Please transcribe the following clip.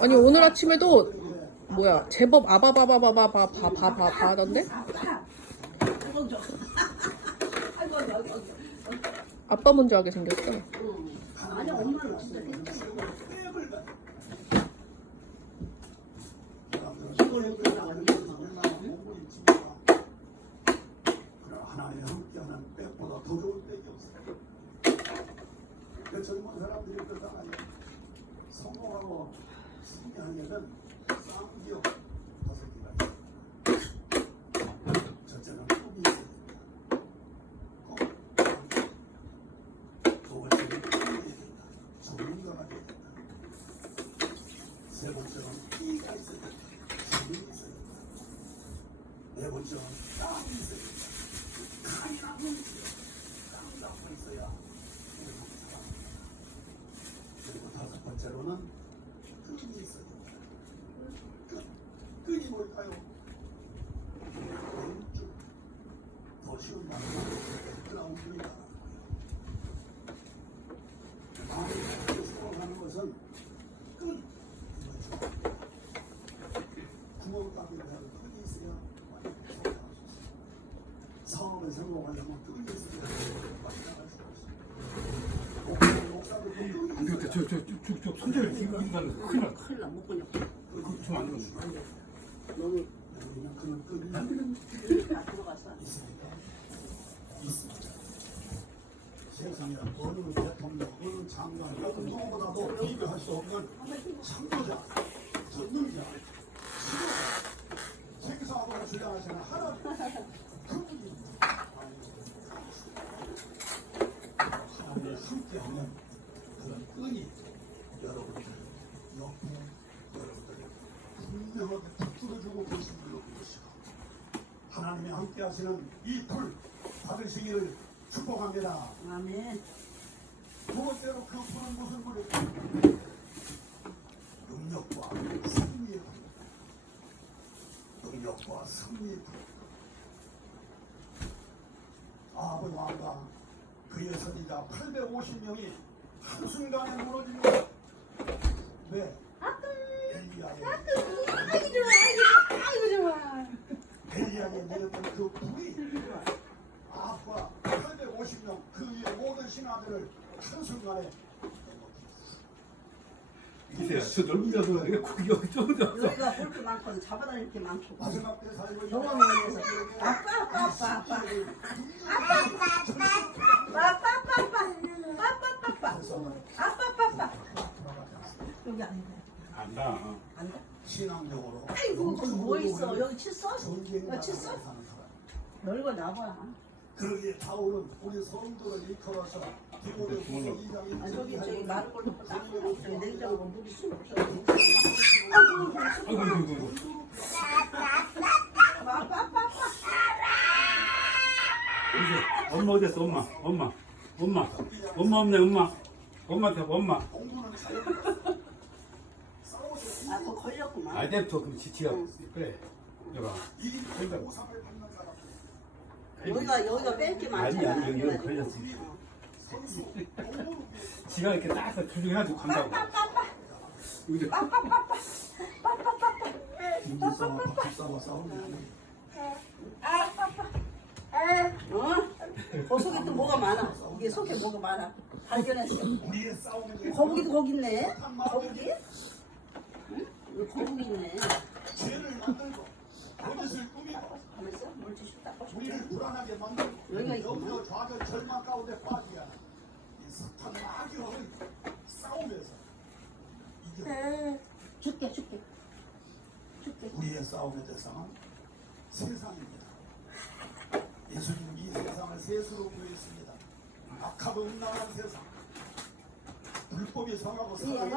아니 오늘 아침에도 뭐야 제법 아바바바바바바바바바 하던데 아빠 먼저 하게 생겼어. 아니 음. 엄마는 없어. 세 번째는 끼가 있어야 된다. 힘이 있어야 된다. 네 번째는 땀이 있어야 된다. 칸이라고 있어요. 땀이 한번 성공하려면 안 되겠다. 저, 저, 저, 저, 손절 지금 달라서 큰일 나. 큰일 나, 못 보냐. 그거 좀안 들어줘. 너무, 다 들어갔어. 세상에 어느 대통령, 어느 장관, 어느 누구보다도 비교할 수 없는 창조자, 전능자, 지도자, 생사하고 주장하시는 하나님. 붙들어주고 계신 걸로 보시고 하나님이 함께 하시는 이불 받으시기를 축복합니다. 아멘 두 번째로 그 불은 무슨 불일까요? 능력과 승리의 불. 능력과 승리의 불. 아합의 왕과 그의 선지자 850명이 한순간에 무너집니다. 네. 엘리야의 아이고 좋아 아이고 좋아 엘리야에 내렸던 그 불이 아합과 850명 그 위에 모든 신하들을 한순간에 이세야, 저 넓은 데서 이게 여기 좀 더. 여기가 볼 게 많거든. 잡아다닐 게 많고. 마지막 때 살고 경험에 의해서. 아빠 아빠 아빠 아빠. 아빠빠빠 여기 안 돼. 안다. 안 돼? 신앙적으로 아이고 거기 뭐 있어? 여기 칫솔? 야 칫솔? 넓어 나봐. 그러기에 바울은 우리 성도를 이끌어서 디모데 후서 2장 아 1절 저기 저기 마른 걸로 딱 저기 냉장고 물이 숨 없어. 아이고, 아이고, 아이고. 엄마 어디 있어, 엄마? 엄마. 엄마. 엄마 없네, 엄마. 엄마한테 봐, 엄마. 아 그거 걸렸구만. 알대부터 그럼 지치가. 그래. 여봐. 여기가 여기가 뺄게 아니, 많잖아. 아니, 여기 그래가지고. 걸렸어. 지가 이렇게 딱 조정해가지고 간다고. 이제 김지 싸워 박수 싸워 싸우는 어? 그 속에 또 뭐가 많아. 이게 속에 뭐가 많아. 발견했어. 거북이도 거기 있네. 거북이? 거북이 있네. 만들고 가만있어. 물티슈 닦고 우리를 불안하게 만들고 여기가 있구나. 염려 좌절 절망 가운데 하는 이 사탄 마귀와의 싸움에서 이겨 줄게 줄게. 줄게. 우리의 싸움의 대상은 세상입니다. 예수님 이 세상을 셋으로 구했습니다. 악하고 음란한 세상, 불법이 성하고 사랑이